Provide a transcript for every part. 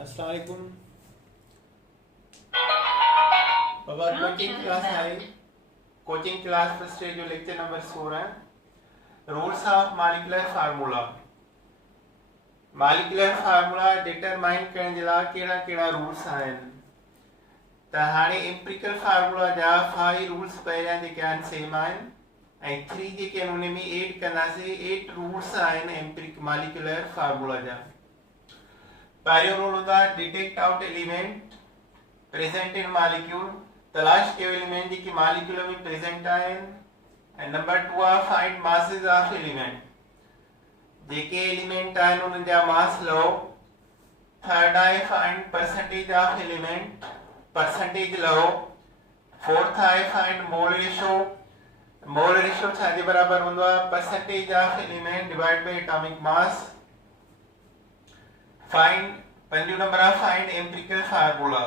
अस्सलाम वालेकुम बाबा। कोचिंग क्लास है, कोचिंग क्लास फर्स्ट जो lecture number 16 rules of molecular formula. Molecular formula determine करण जे लाइ कहिड़ा कहिड़ा रूल्स आहिनि। त हाणे एम्पिरिकल फार्मूला जा 5 रूल्स पहिरियां जेके आहिनि सेम आहिनि ऐं 3 जेके आहिनि उन में एड कंदासीं। 8 रूल्स आहिनि एम्पिरिक मॉलिक्यूलर फार्मूला जा। पहिरियों रूल हूंदो आहे detect out element present in molecule, तलाश कयो एलिमेंट जेके मॉलिक्यूल में प्रेजेंट आहिनि। ऐं नंबर 2 आहे फाइंड मासेस ऑफ एलिमेंट, जेके एलिमेंट आहिनि उन्हनि जा मास लओ। थर्ड आहे find percentage of element, percentage लओ। फोर्थ आहे find mole ratio, mole ratio छाजे बराबर हूंदो आहे percentage of element divide by atomic mass. Find पंजो नंबर आहे find empirical formula.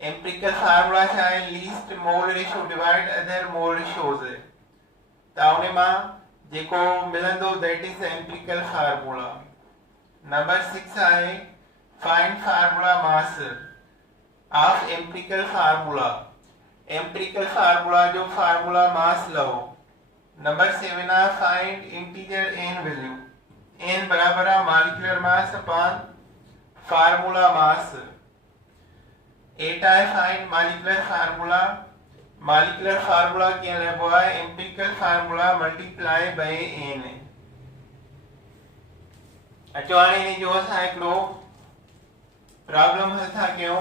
Empirical formula छा आहे least mole ratio divide other mole ratios. त उन मां जेको मिलंदो that is empirical formula. Number 6 आहे find formula mass of empirical formula, empirical formula जो फार्मूला मास लो। नंबर 7 आहे find integer N value, N बराबर आहे molecular mass upon formula mass. 8 आहे find molecular formula, molecular formula कीअं लइबो आहे empirical formula multiply by N. अचो हाणे इन जो असां हिकिड़ो प्रॉब्लम हल था कयूं।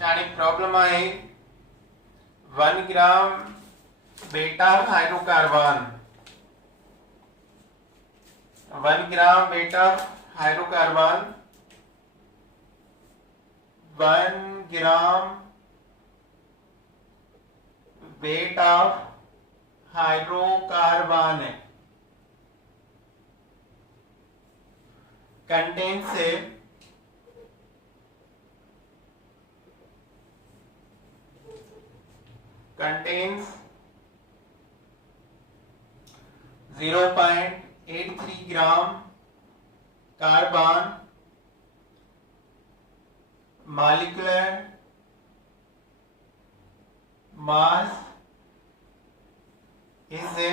हाणे प्रॉब्लम आहे 1 ग्राम बेटा हाइड्रोकार्बन, 1 ग्राम बेटा hydrocarbon, 1 gram weight of hydrocarbon contains a contains 0.83 gram carbon, molecular mass is a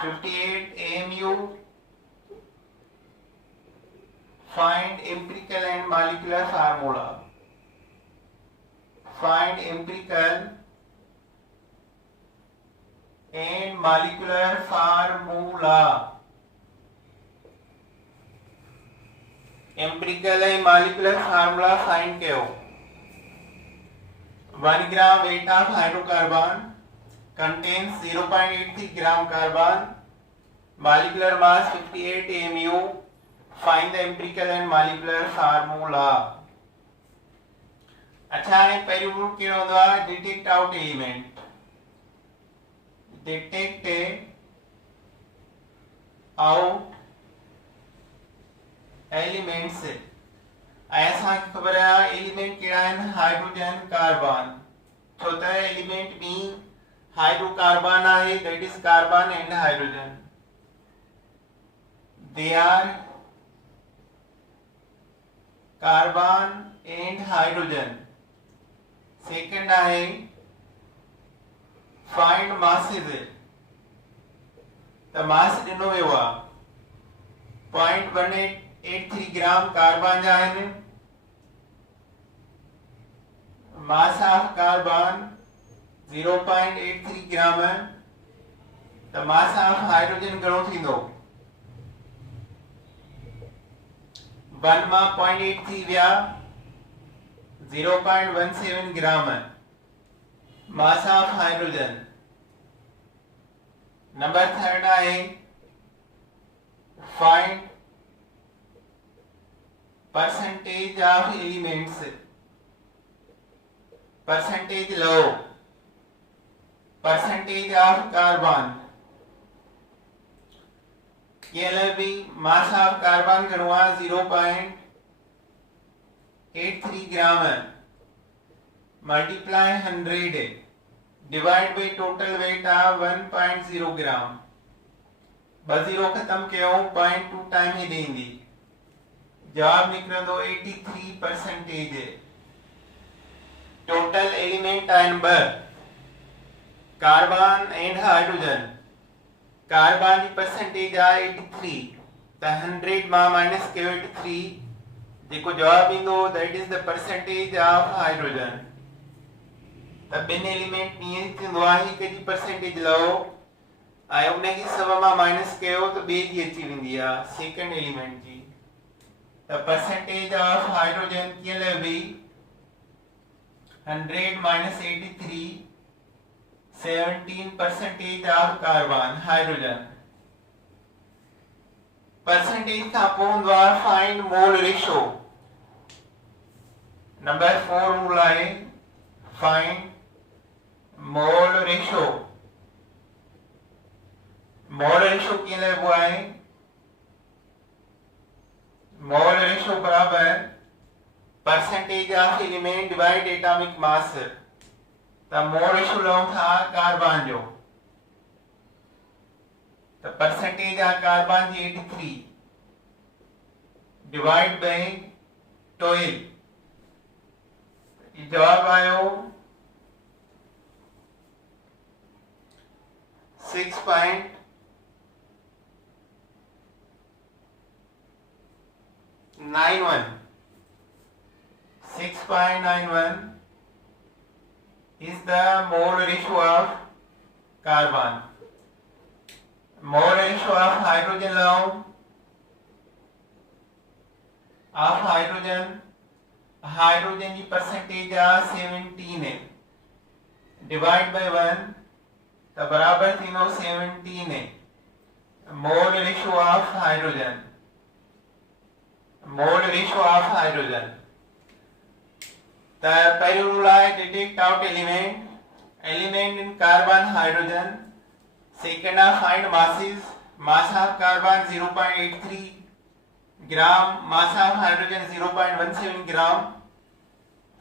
58 AMU. Find empirical and molecular formula. Find empirical and molecular formula. Empirical and molecular formula find कयो। 1 gram weight of hydrocarbon contains 0.83 gram carbon, molecular mass 58 AMU. Find the empirical and molecular formula. अच्छा हाणे पहिरियों rule कहिड़ो हूंदो आहे detect out element, detect out elements. ऐं असांखे ख़बर आहे एलिमेंट कहिड़ा आहिनि हाइड्रोजन कार्बन, छो त एलिमेंट में हाइड्रोकार्बन आहे that is carbon and hydrogen, they are carbon and hydrogen. Second आहे फाइंड मासेस, त मास ॾिनो वियो आहे 0.183 ग्राम कार्बन जा आहिनि, मास ऑफ कार्बन 0.83 ग्राम, त मास ऑफ हाइड्रोजन घणो थींदो 1 मां 0.83 विया 0.17 ग्राम मास ऑफ हाइड्रोजन। नंबर 3 आहे find percentage of elements, percentage low, percentage of carbon KLB mass of carbon घणो आहे 0.83 gram multiply 100 divide by total weight आहे 1.0 ग्राम 20 खत्म कयो 0.2 टाइम ही ॾींदी जवाब निकरंदो 83% टोटल एलिमेंट आहिनि 2 कार्बन एंड हाइड्रोजन कार्बन की परसेंटेज आहे 83 त 100 मां माइनस कयो 83 जेको जवाब ईंदो that is the percentage of hydrogen त ॿिनि एलिमेंट ईअं थींदो आहे हिक जी परसेंटेज लओ ऐं उन खे सभ मां माइनस कयो त ॿिए जी अची वेंदी आहे सेकंड एलिमेंट जी त परसेंटेज ऑफ हाइड्रोजन कीअं लभी 100 minus 83 17% of carbon hydrogen percentage का पूर्ण द्वार find mole ratio number 4 rule है find mole ratio के लिए वो है mole ratio बराबर percentage of element divide atomic mass the mole ratio लऊं था कार्बन जो the percentage of कार्बन जी 83 डिवाइड बाय 12 ये जवाब आयो 6.91 is the mole ratio of carbon. Mole ratio of hydrogen now. Of hydrogen की percentage है 17 है. Divide by 1 तो बराबर तीनों 17 है. Mole ratio of hydrogen. The pyrrole detect out element in carbon hydrogen. Second find masses. Mass of carbon 0.83 gram, mass of hydrogen 0.17 gram.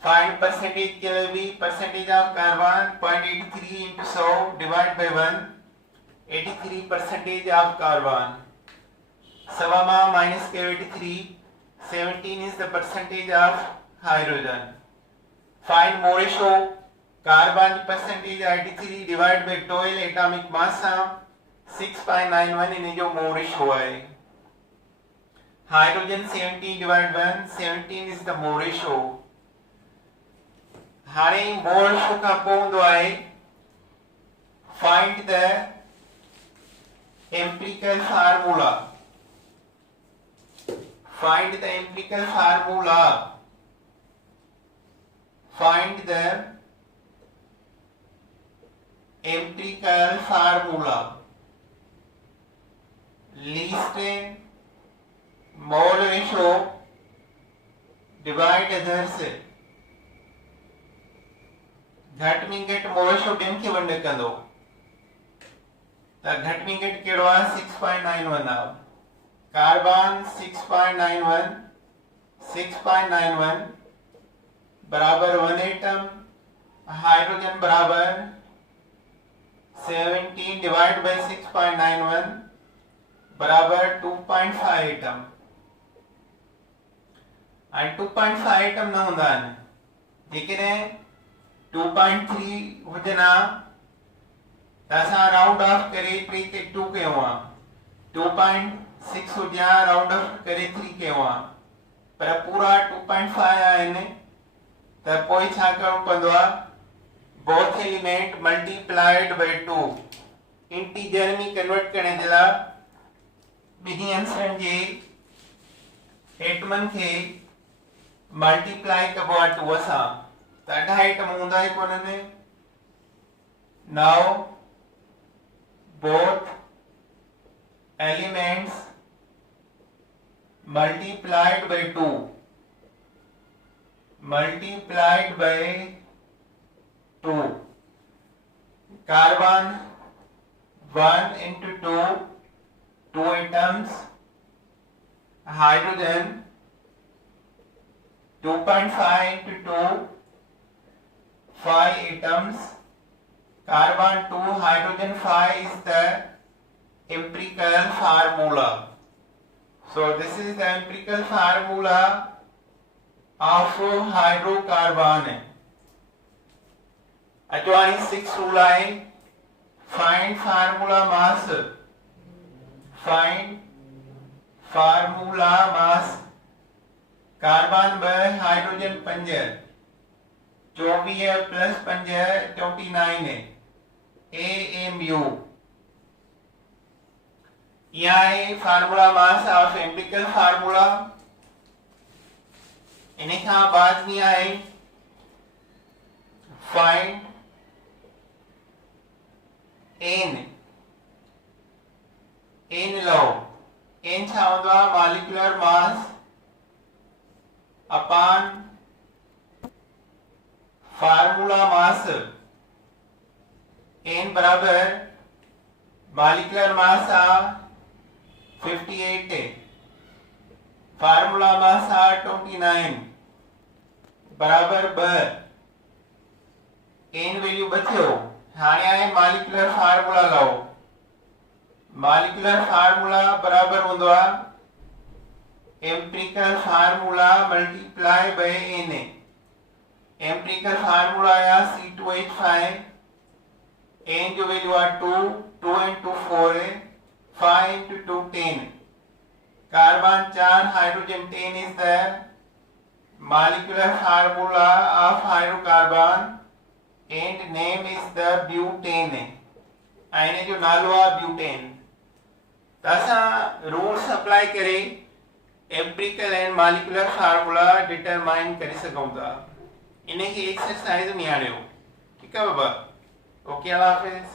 Find percentage KLB, percentage of carbon 0.83 into 100 divided by 1. 83% of carbon. Savama minus K83. 17 is the percentage of hydrogen. Find mole ratio carbon percentage 83 divided by 12 atomic mass 6.91 in जो mole ratio है. Hydrogen 17 divided by 1 17 is the mole ratio. हाणे mole ratio का पोंदो है find the empirical formula. Find the empirical formula. Find the empirical formula. Least mole ratio divide others. घट में घट mole ratio ten के वंड कंदो त घट में घट केड़ो आ 6.91 आ कार्बन 6.91 बराबर 1 एटम हाइड्रोजन बराबर 17 डिवाइड बाय 6.91 बराबर 2.5 एटम and 2.5 एटम न होंदा जेकने 2.3 हुजना असा राउंड ऑफ करे 3 के 2 के हुआ 2.6 हुजा राउंड ऑफ करे 3 के हुआ पर पूरा 2.5 आने त पोइ छा करणो पवंदो आहे both element multiplied by 2 integer में कन्वर्ट करने जे लाइ ॿिन्ही आंसरनि जे एटमन खे मल्टीप्लाई कबो आहे 2 सां त 2 एटम हूंदा ई कोन्हनि. Now both elements multiplied by 2 carbon 1 into 2 2 atoms, hydrogen 2.5 into 2, 5 atoms, carbon 2, hydrogen 5 is the empirical formula. So this is the empirical formula of hydrocarbon. अचवानी 6 rule आहे. Find formula mass. Find formula mass. Carbon 2, hydrogen 5, 24 plus 5 29 है. AMU. यह है formula mass of empirical formula. इन्हें खां बाद में आए find n लो. n छा हूंदो आहे molecular mass upon formula mass. n बराबर मॉलिक्यूलर मास आ 58 है, फार्मूला मास आ 29 बराबर 2. n वैल्यू बचियो. हाणे आहे मॉलिक्यूलर फार्मूला लाओ. मॉलिक्यूलर फार्मूला बराबर होंदो आहे empirical formula multiply by n. Empirical formula आया C2H5. n जो वैल्यू आ 2, 2 into 4 है, 5 into 2 10. Carbon 4, hydrogen 10 is the molecular formula of hydrocarbon and name is the butane. आइने जो नालो आ ब्यूटेन. तसा रूल्स अप्लाई करे empirical and molecular formula determine करे सघूं था. इन्हें एक्सरसाइज में आणियो. ठीक है बाबा. ओके, अल्लाह हाफिज़.